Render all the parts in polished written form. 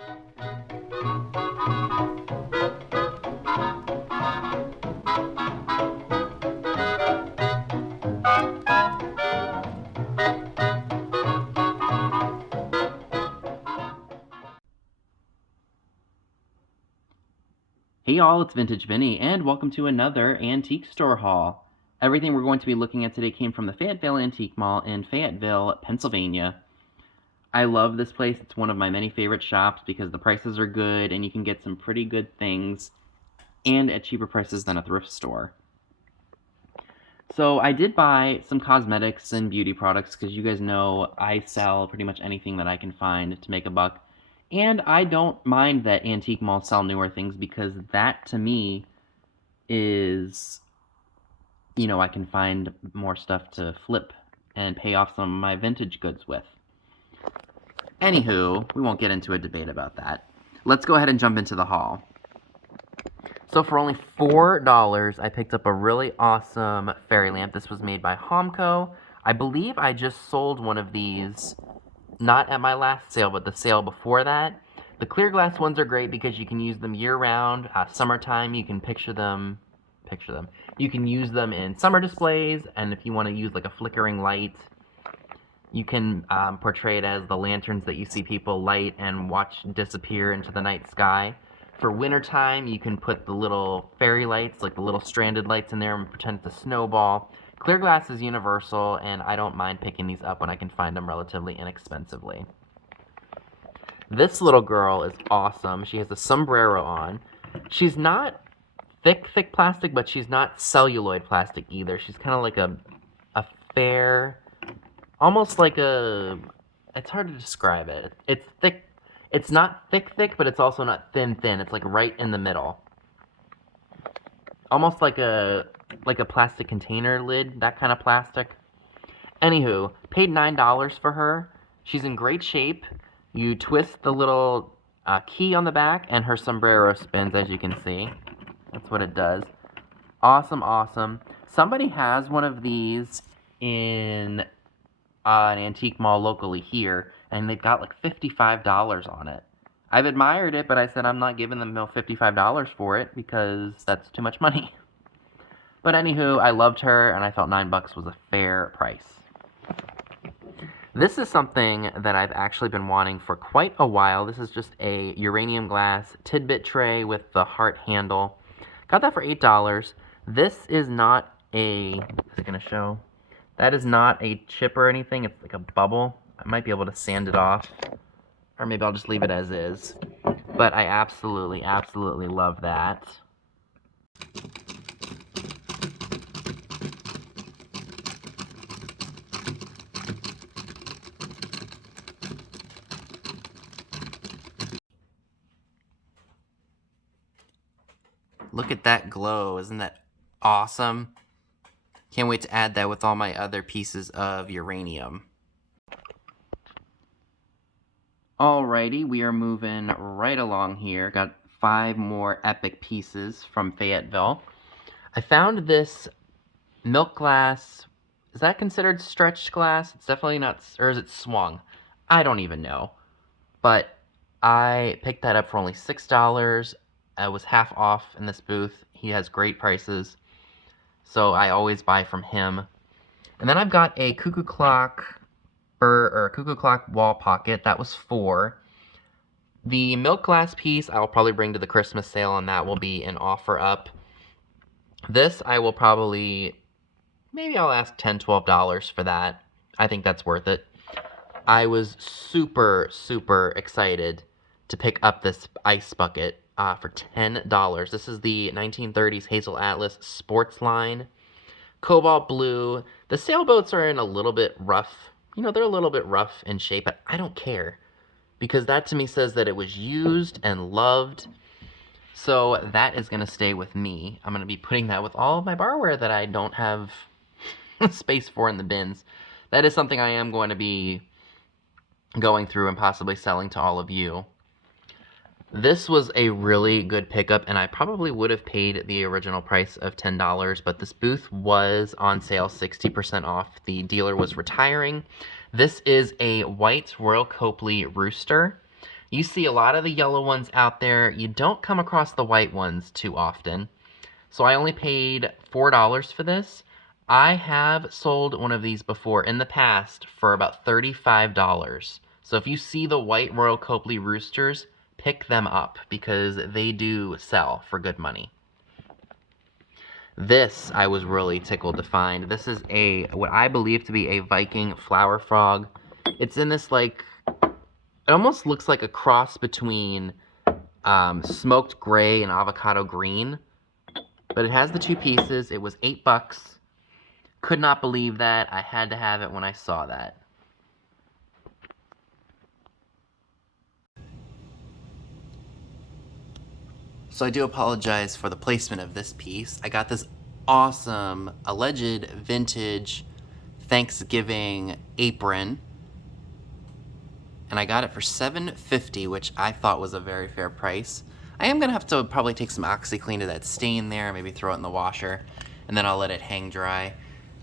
Hey y'all, it's Vintage Vinny, and welcome to another antique store haul. Everything we're going to be looking at today came from the Fayetteville Antique Mall in Fayetteville, Pennsylvania. I love this place. It's one of my many favorite shops because the prices are good and you can get some pretty good things and at cheaper prices than a thrift store. So I did buy some cosmetics and beauty products because you guys know I sell pretty much anything that I can find to make a buck. And I don't mind that antique malls sell newer things because that, to me, is, I can find more stuff to flip and pay off some of my vintage goods with. Anywho, we won't get into a debate about that. Let's go ahead and jump into the haul. So for only $4, I picked up a really awesome fairy lamp. This was made by Homco. I believe I just sold one of these, not at my last sale, but the sale before that. The clear glass ones are great because you can use them year-round. Summertime, you can picture them. You can use them in summer displays, and if you want to use like a flickering light, you can portray it as the lanterns that you see people light and watch disappear into the night sky. For wintertime, you can put the little fairy lights, like the little stranded lights in there, and pretend it's a snowball. Clear glass is universal, and I don't mind picking these up when I can find them relatively inexpensively. This little girl is awesome. She has a sombrero on. She's not thick plastic, but she's not celluloid plastic either. She's kind of like a fair, almost like it's hard to describe it. It's thick. It's not thick, but it's also not thin. It's like right in the middle. Almost like a plastic container lid, that kind of plastic. Anywho, paid $9 for her. She's in great shape. You twist the little key on the back, and her sombrero spins, as you can see. That's what it does. Awesome. Somebody has one of these in an antique mall locally here, and they've got like $55 on it. I've admired it, but I said I'm not giving them no $55 for it because that's too much money. But anywho, I loved her, and I felt $9 was a fair price. This is something that I've actually been wanting for quite a while. This is just a uranium glass tidbit tray with the heart handle. Got that for $8. This is not a... Is it going to show? That is not a chip or anything. It's like a bubble. I might be able to sand it off. Or maybe I'll just leave it as is. But I absolutely love that. Look at that glow. Isn't that awesome? Can't wait to add that with all my other pieces of uranium. Alrighty, we are moving right along here. Got 5 more epic pieces from Fayetteville. I found this milk glass. Is that considered stretched glass? It's definitely not, or is it swung? I don't even know. But I picked that up for only $6. I was half off in this booth. He has great prices, so I always buy from him. And then I've got a cuckoo clock wall pocket. That was $4. The milk glass piece I will probably bring to the Christmas sale, and that will be an offer up. This I will probably, maybe I'll ask $10, $12 for that. I think that's worth it. I was super excited to pick up this ice bucket for $10. This is the 1930s Hazel Atlas sports line. Cobalt blue. The sailboats are in a little bit rough. They're a little bit rough in shape, but I don't care. Because that to me says that it was used and loved. So that is going to stay with me. I'm going to be putting that with all of my barware that I don't have space for in the bins. That is something I am going to be going through and possibly selling to all of you. This was a really good pickup, and I probably would have paid the original price of $10, but this booth was on sale 60% off. The dealer was retiring. This is a white Royal Copley rooster. You see a lot of the yellow ones out there. You don't come across the white ones too often. So I only paid $4 for this. I have sold one of these before in the past for about $35. So if you see the white Royal Copley roosters, pick them up because they do sell for good money. This I was really tickled to find. This is what I believe to be a Viking flower frog. It's in this like, it almost looks like a cross between smoked gray and avocado green. But it has the two pieces. It was $8. Could not believe that. I had to have it when I saw that. So I do apologize for the placement of this piece. I got this awesome, alleged vintage Thanksgiving apron. And I got it for $7.50, which I thought was a very fair price. I am going to have to probably take some OxyClean to that stain there, maybe throw it in the washer, and then I'll let it hang dry.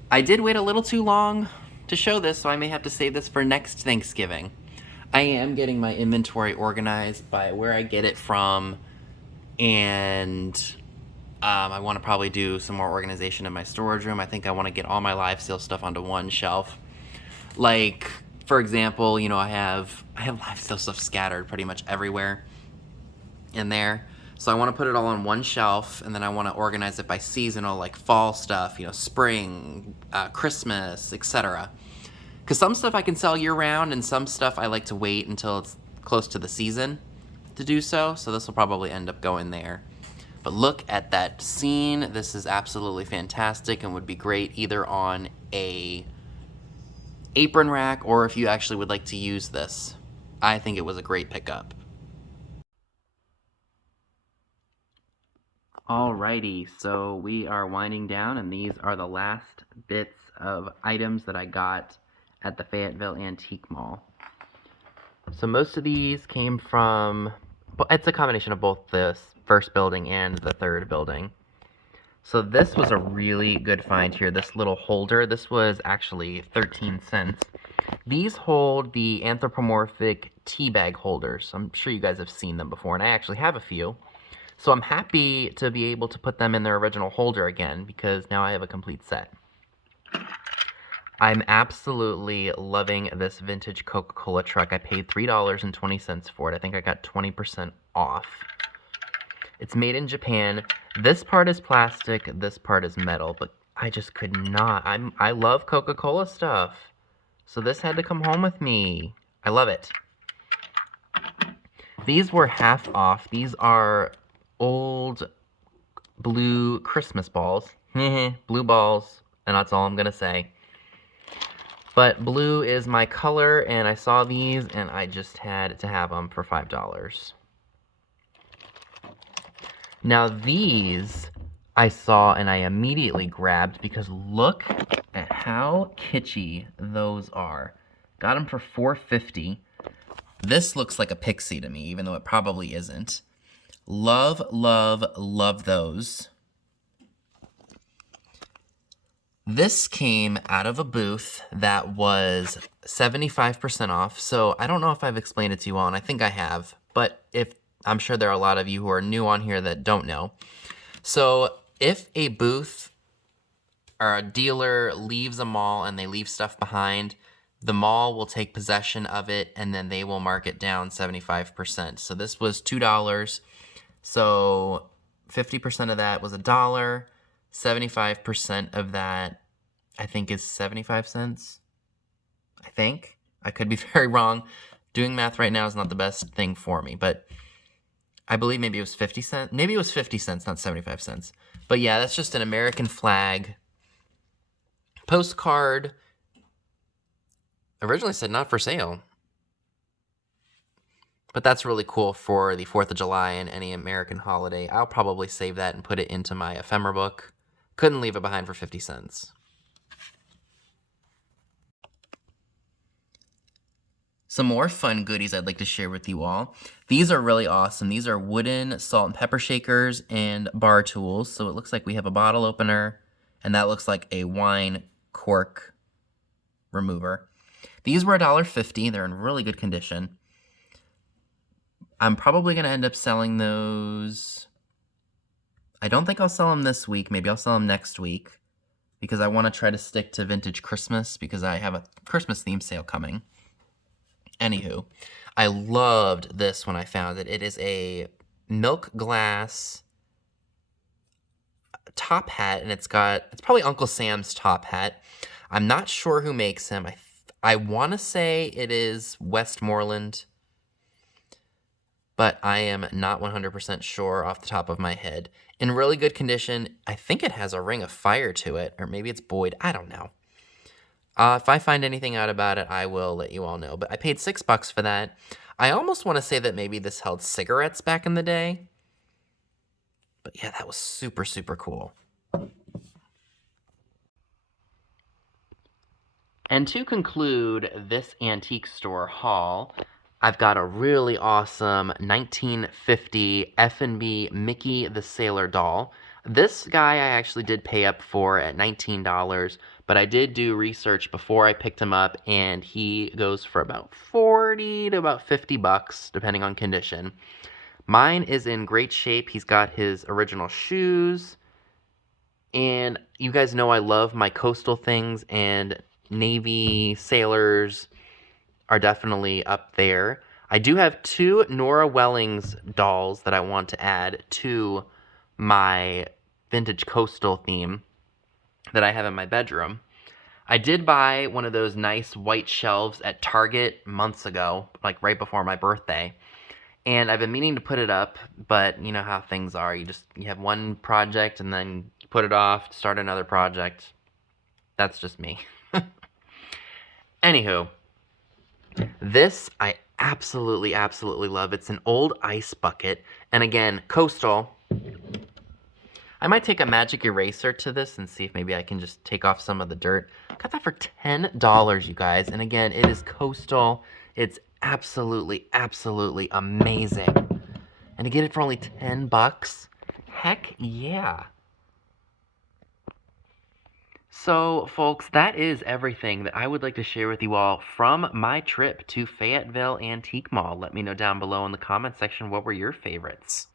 I did wait a little too long to show this, so I may have to save this for next Thanksgiving. I am getting my inventory organized by where I get it from, and I want to probably do some more organization in my storage room. I think I want to get all my live sale stuff onto one shelf. Like, for example, you know, I have live sale stuff scattered pretty much everywhere in there. So I want to put it all on one shelf, and then I want to organize it by seasonal, like fall stuff, you know, spring, Christmas, etc. Because some stuff I can sell year-round, and some stuff I like to wait until it's close to the season to do so. So this will probably end up going there. But look at that scene. This is absolutely fantastic and would be great either on a apron rack or if you actually would like to use this. I think it was a great pickup. Alrighty, so we are winding down, and these are the last bits of items that I got at the Fayetteville Antique Mall. So most of these came from, it's a combination of both the first building and the third building. So this was a really good find here, this little holder. This was actually 13 cents. These hold the anthropomorphic tea bag holders. I'm sure you guys have seen them before, and I actually have a few. So I'm happy to be able to put them in their original holder again, because now I have a complete set. I'm absolutely loving this vintage Coca-Cola truck. I paid $3.20 for it. I think I got 20% off. It's made in Japan. This part is plastic, this part is metal, but I just could not. I love Coca-Cola stuff. So this had to come home with me. I love it. These were half off. These are old blue Christmas balls. Blue balls, and that's all I'm gonna say. But blue is my color, and I saw these, and I just had to have them for $5. Now these I saw and I immediately grabbed because look at how kitschy those are. Got them for $4.50. This looks like a pixie to me, even though it probably isn't. Love, love, love those. This came out of a booth that was 75% off, so I don't know if I've explained it to you all, and I think I have, but I'm sure there are a lot of you who are new on here that don't know. So if a booth or a dealer leaves a mall and they leave stuff behind, the mall will take possession of it and then they will mark it down 75%. So this was $2. So 50% of that was $1. 75% of that, I think, is 75 cents. I think. I could be very wrong. Doing math right now is not the best thing for me, but I believe maybe it was 50 cents. Maybe it was 50 cents, not 75 cents. But yeah, that's just an American flag postcard. Originally said not for sale. But that's really cool for the 4th of July and any American holiday. I'll probably save that and put it into my ephemera book. Couldn't leave it behind for 50 cents. Some more fun goodies I'd like to share with you all. These are really awesome. These are wooden salt and pepper shakers and bar tools. So it looks like we have a bottle opener, and that looks like a wine cork remover. These were $1.50. They're in really good condition. I'm probably going to end up selling those. I don't think I'll sell them this week. Maybe I'll sell them next week because I want to try to stick to vintage Christmas because I have a Christmas theme sale coming. Anywho, I loved this when I found it. It is a milk glass top hat, and it's probably Uncle Sam's top hat. I'm not sure who makes him. I want to say it is Westmoreland, but I am not 100% sure off the top of my head. In really good condition. I think it has a ring of fire to it, or maybe it's Boyd. I don't know. If I find anything out about it, I will let you all know. But I paid $6 for that. I almost want to say that maybe this held cigarettes back in the day. But yeah, that was super, super cool. And to conclude this antique store haul, I've got a really awesome 1950 F&B Mickey the Sailor doll. This guy I actually did pay up for at $19, but I did do research before I picked him up, and he goes for about 40 to about $50, depending on condition. Mine is in great shape. He's got his original shoes, and you guys know I love my coastal things, and Navy sailors are definitely up there. I do have 2 Nora Wellings dolls that I want to add to my vintage coastal theme that I have in my bedroom. I did buy one of those nice white shelves at Target months ago, like right before my birthday. And I've been meaning to put it up, but you know how things are. You have one project and then you put it off, start another project. That's just me. Anywho, this I absolutely, absolutely love. It's an old ice bucket. And again, coastal. I might take a magic eraser to this and see if maybe I can just take off some of the dirt. Got that for $10, you guys. And again, it is coastal. It's absolutely, absolutely amazing. And to get it for only $10, heck yeah. So, folks, that is everything that I would like to share with you all from my trip to Fayetteville Antique Mall. Let me know down below in the comment section what were your favorites.